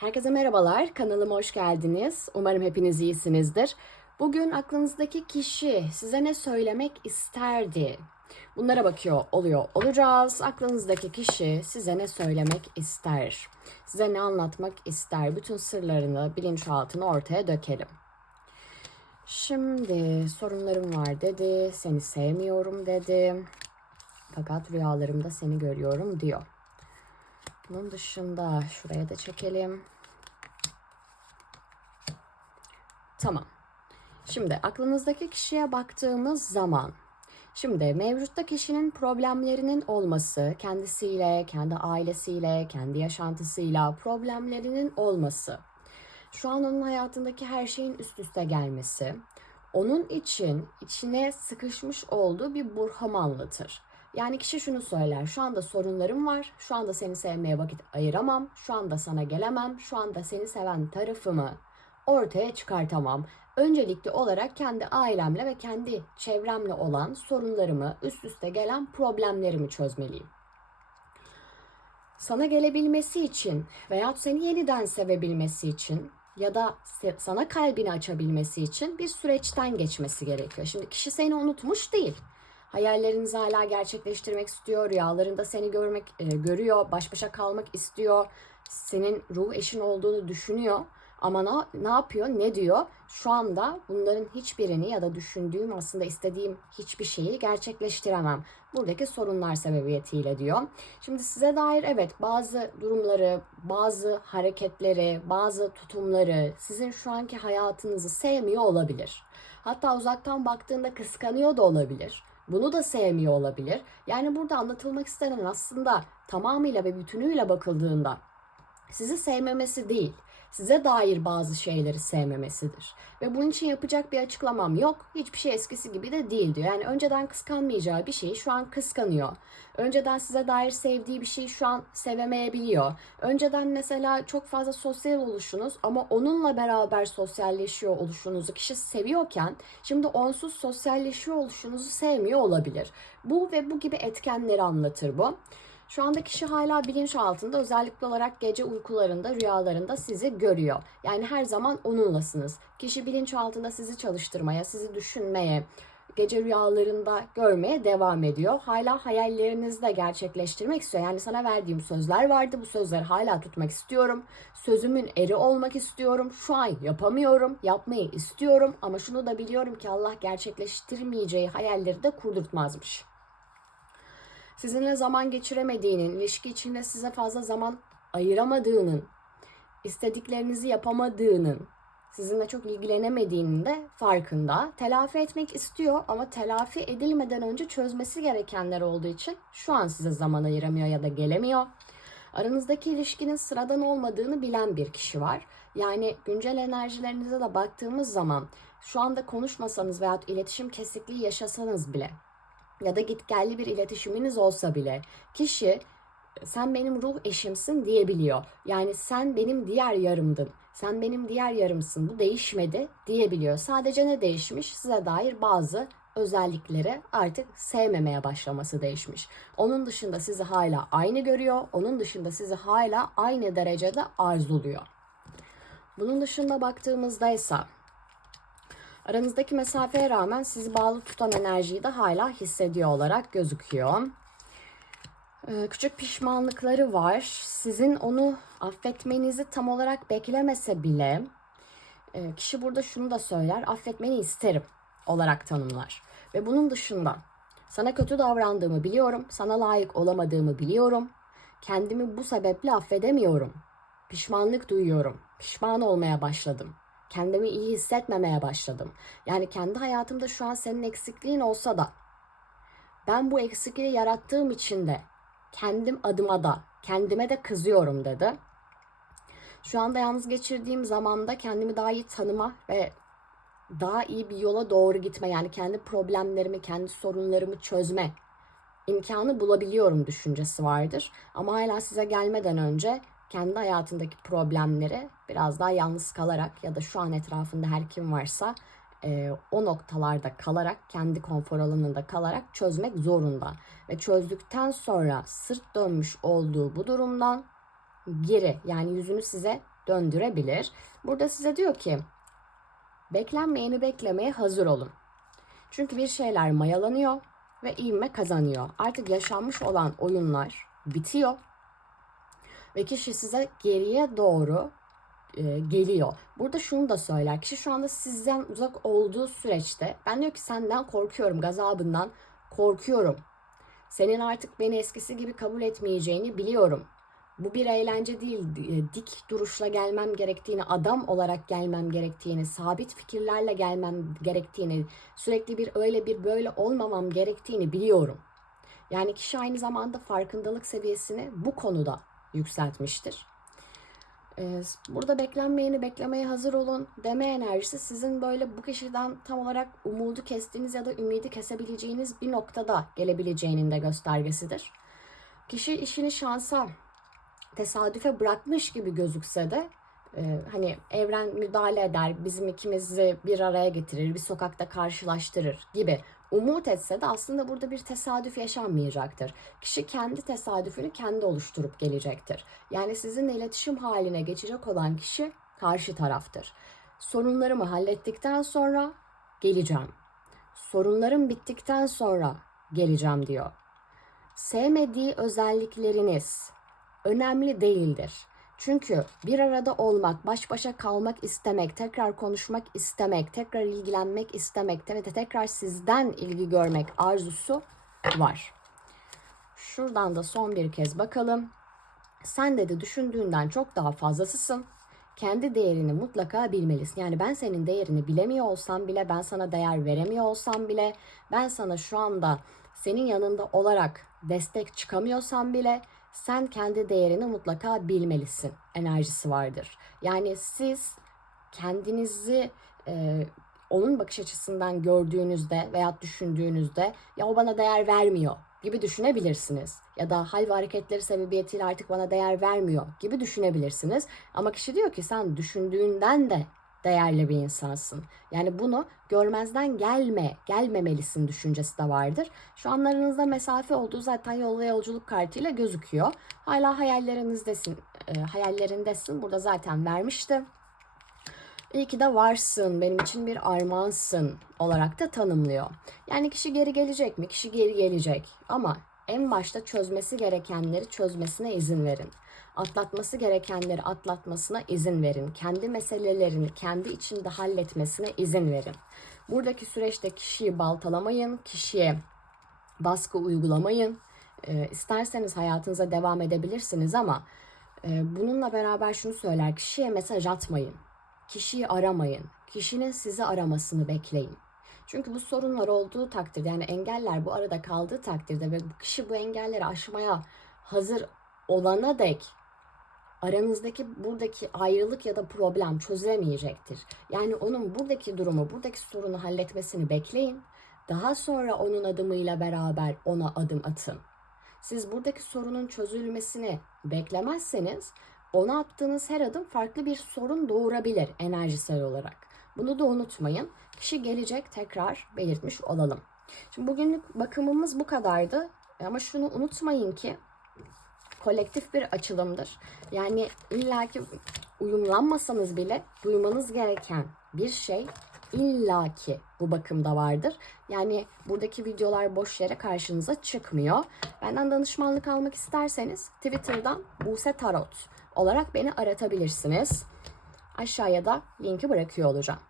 Herkese merhabalar, kanalıma hoş geldiniz. Umarım hepiniz iyisinizdir. Bugün aklınızdaki kişi size ne söylemek isterdi? Bunlara bakıyor oluyor olacağız. Aklınızdaki kişi size ne söylemek ister? Size ne anlatmak ister? Bütün sırlarını, bilinçaltını ortaya dökelim. Şimdi sorunlarım var dedi, seni sevmiyorum dedi. Fakat rüyalarımda seni görüyorum diyor. Bunun dışında şuraya da çekelim. Tamam. Şimdi aklınızdaki kişiye baktığımız zaman Şimdi mevcutta kişinin problemlerinin olması, kendisiyle, kendi ailesiyle, kendi yaşantısıyla problemlerinin olması, şu an onun hayatındaki her şeyin üst üste gelmesi, onun için içine sıkışmış olduğu bir burham anlatır. Yani kişi şunu söyler, şu anda sorunlarım var, şu anda seni sevmeye vakit ayıramam, şu anda sana gelemem, şu anda seni seven tarafımı ortaya çıkartamam. Öncelikli olarak kendi ailemle ve kendi çevremle olan sorunlarımı, üst üste gelen problemlerimi çözmeliyim. Sana gelebilmesi için veyahut seni yeniden sevebilmesi için ya da sana kalbini açabilmesi için bir süreçten geçmesi gerekiyor. Şimdi kişi seni unutmuş değil. Hayallerinizi hala gerçekleştirmek istiyor, rüyalarında seni görmek e, görüyor, baş başa kalmak istiyor. Senin ruh eşin olduğunu düşünüyor. Ama ne, ne yapıyor, ne diyor? Şu anda bunların hiçbirini ya da düşündüğüm aslında istediğim hiçbir şeyi gerçekleştiremem. Buradaki sorunlar sebebiyetiyle diyor. Şimdi size dair evet bazı durumları, bazı hareketleri, bazı tutumları sizin şu anki hayatınızı sevmiyor olabilir. Hatta uzaktan baktığında kıskanıyor da olabilir. Bunu da sevmiyor olabilir. Yani burada anlatılmak istenen aslında tamamıyla ve bütünüyle bakıldığında sizi sevmemesi değil, size dair bazı şeyleri sevmemesidir. Ve bunun için yapacak bir açıklamam yok. Hiçbir şey eskisi gibi de değil diyor. Yani önceden kıskanmayacağı bir şeyi şu an kıskanıyor. Önceden size dair sevdiği bir şeyi şu an sevemeyebiliyor. Önceden mesela çok fazla sosyal oluşunuz ama onunla beraber sosyalleşiyor oluşunuzu kişi seviyorken şimdi onsuz sosyalleşiyor oluşunuzu sevmiyor olabilir. Bu ve bu gibi etkenleri anlatır bu. Şu anda kişi hala bilinç altında özellikle olarak gece uykularında, rüyalarında sizi görüyor. Yani her zaman onunlasınız. Kişi bilinç altında sizi çalıştırmaya, sizi düşünmeye, gece rüyalarında görmeye devam ediyor. Hala hayallerinizi de gerçekleştirmek istiyor. Yani sana verdiğim sözler vardı. Bu sözleri hala tutmak istiyorum. Sözümün eri olmak istiyorum. Şu an yapamıyorum. Yapmayı istiyorum. Ama şunu da biliyorum ki Allah gerçekleştirmeyeceği hayalleri de kurdurtmazmış sizinle zaman geçiremediğinin, ilişki içinde size fazla zaman ayıramadığının, istediklerinizi yapamadığının, sizinle çok ilgilenemediğinin de farkında. Telafi etmek istiyor ama telafi edilmeden önce çözmesi gerekenler olduğu için şu an size zaman ayıramıyor ya da gelemiyor. Aranızdaki ilişkinin sıradan olmadığını bilen bir kişi var. Yani güncel enerjilerinize de baktığımız zaman şu anda konuşmasanız veya iletişim kesikliği yaşasanız bile ya da gitgelli bir iletişiminiz olsa bile kişi sen benim ruh eşimsin diyebiliyor. Yani sen benim diğer yarımdın. Sen benim diğer yarımsın. Bu değişmedi diyebiliyor. Sadece ne değişmiş? Size dair bazı özellikleri artık sevmemeye başlaması değişmiş. Onun dışında sizi hala aynı görüyor. Onun dışında sizi hala aynı derecede arzuluyor. Bunun dışında baktığımızda ise Aranızdaki mesafeye rağmen sizi bağlı tutan enerjiyi de hala hissediyor olarak gözüküyor. Ee, küçük pişmanlıkları var. Sizin onu affetmenizi tam olarak beklemese bile e, kişi burada şunu da söyler. Affetmeni isterim olarak tanımlar. Ve bunun dışında sana kötü davrandığımı biliyorum. Sana layık olamadığımı biliyorum. Kendimi bu sebeple affedemiyorum. Pişmanlık duyuyorum. Pişman olmaya başladım kendimi iyi hissetmemeye başladım. Yani kendi hayatımda şu an senin eksikliğin olsa da ben bu eksikliği yarattığım için de kendim adıma da kendime de kızıyorum dedi. Şu anda yalnız geçirdiğim zamanda kendimi daha iyi tanıma ve daha iyi bir yola doğru gitme yani kendi problemlerimi, kendi sorunlarımı çözme imkanı bulabiliyorum düşüncesi vardır. Ama hala size gelmeden önce kendi hayatındaki problemleri biraz daha yalnız kalarak ya da şu an etrafında her kim varsa e, o noktalarda kalarak kendi konfor alanında kalarak çözmek zorunda ve çözdükten sonra sırt dönmüş olduğu bu durumdan geri yani yüzünü size döndürebilir. Burada size diyor ki beklenmeyeni beklemeye hazır olun. Çünkü bir şeyler mayalanıyor ve ivme kazanıyor. Artık yaşanmış olan oyunlar bitiyor ve kişi size geriye doğru e, geliyor. Burada şunu da söyler. Kişi şu anda sizden uzak olduğu süreçte ben diyor ki senden korkuyorum, gazabından korkuyorum. Senin artık beni eskisi gibi kabul etmeyeceğini biliyorum. Bu bir eğlence değil. e, Dik duruşla gelmem gerektiğini, adam olarak gelmem gerektiğini, sabit fikirlerle gelmem gerektiğini, sürekli bir öyle bir böyle olmamam gerektiğini biliyorum. Yani kişi aynı zamanda farkındalık seviyesini bu konuda yükseltmiştir. Ee, Burada beklenmeyeni beklemeye hazır olun deme enerjisi sizin böyle bu kişiden tam olarak umudu kestiğiniz ya da ümidi kesebileceğiniz bir noktada gelebileceğinin de göstergesidir. Kişi işini şansa, tesadüfe bırakmış gibi gözükse de e, hani evren müdahale eder, bizim ikimizi bir araya getirir, bir sokakta karşılaştırır gibi umut etse de aslında burada bir tesadüf yaşanmayacaktır. Kişi kendi tesadüfünü kendi oluşturup gelecektir. Yani sizinle iletişim haline geçecek olan kişi karşı taraftır. Sorunlarımı hallettikten sonra geleceğim. Sorunlarım bittikten sonra geleceğim diyor. Sevmediği özellikleriniz önemli değildir. Çünkü bir arada olmak, baş başa kalmak istemek, tekrar konuşmak istemek, tekrar ilgilenmek istemek ve de tekrar sizden ilgi görmek arzusu var. Şuradan da son bir kez bakalım. Sen dedi düşündüğünden çok daha fazlasısın. Kendi değerini mutlaka bilmelisin. Yani ben senin değerini bilemiyor olsam bile, ben sana değer veremiyor olsam bile, ben sana şu anda senin yanında olarak destek çıkamıyorsam bile sen kendi değerini mutlaka bilmelisin enerjisi vardır. Yani siz kendinizi e, onun bakış açısından gördüğünüzde veya düşündüğünüzde ya o bana değer vermiyor gibi düşünebilirsiniz. Ya da hal ve hareketleri sebebiyetiyle artık bana değer vermiyor gibi düşünebilirsiniz. Ama kişi diyor ki sen düşündüğünden de değerli bir insansın. Yani bunu görmezden gelme, gelmemelisin düşüncesi de vardır. Şu an aranızda mesafe olduğu zaten yol yolculuk kartıyla gözüküyor. Hala hayallerinizdesin, e, hayallerindesin. Burada zaten vermişti. İyi ki de varsın, benim için bir armağansın olarak da tanımlıyor. Yani kişi geri gelecek mi? Kişi geri gelecek. Ama en başta çözmesi gerekenleri çözmesine izin verin. Atlatması gerekenleri atlatmasına izin verin. Kendi meselelerini kendi içinde halletmesine izin verin. Buradaki süreçte kişiyi baltalamayın, kişiye baskı uygulamayın. Ee, isterseniz hayatınıza devam edebilirsiniz ama e, bununla beraber şunu söyler, kişiye mesaj atmayın. Kişiyi aramayın. Kişinin sizi aramasını bekleyin. Çünkü bu sorunlar olduğu takdirde yani engeller bu arada kaldığı takdirde ve bu kişi bu engelleri aşmaya hazır olana dek aranızdaki buradaki ayrılık ya da problem çözülemeyecektir. Yani onun buradaki durumu, buradaki sorunu halletmesini bekleyin. Daha sonra onun adımıyla beraber ona adım atın. Siz buradaki sorunun çözülmesini beklemezseniz ona attığınız her adım farklı bir sorun doğurabilir enerjisel olarak. Bunu da unutmayın. Kişi gelecek tekrar belirtmiş olalım. Şimdi bugünlük bakımımız bu kadardı. Ama şunu unutmayın ki kolektif bir açılımdır. Yani illaki uyumlanmasanız bile duymanız gereken bir şey illaki bu bakımda vardır. Yani buradaki videolar boş yere karşınıza çıkmıyor. Benden danışmanlık almak isterseniz Twitter'dan Buse Tarot olarak beni aratabilirsiniz. Aşağıya da linki bırakıyor olacağım.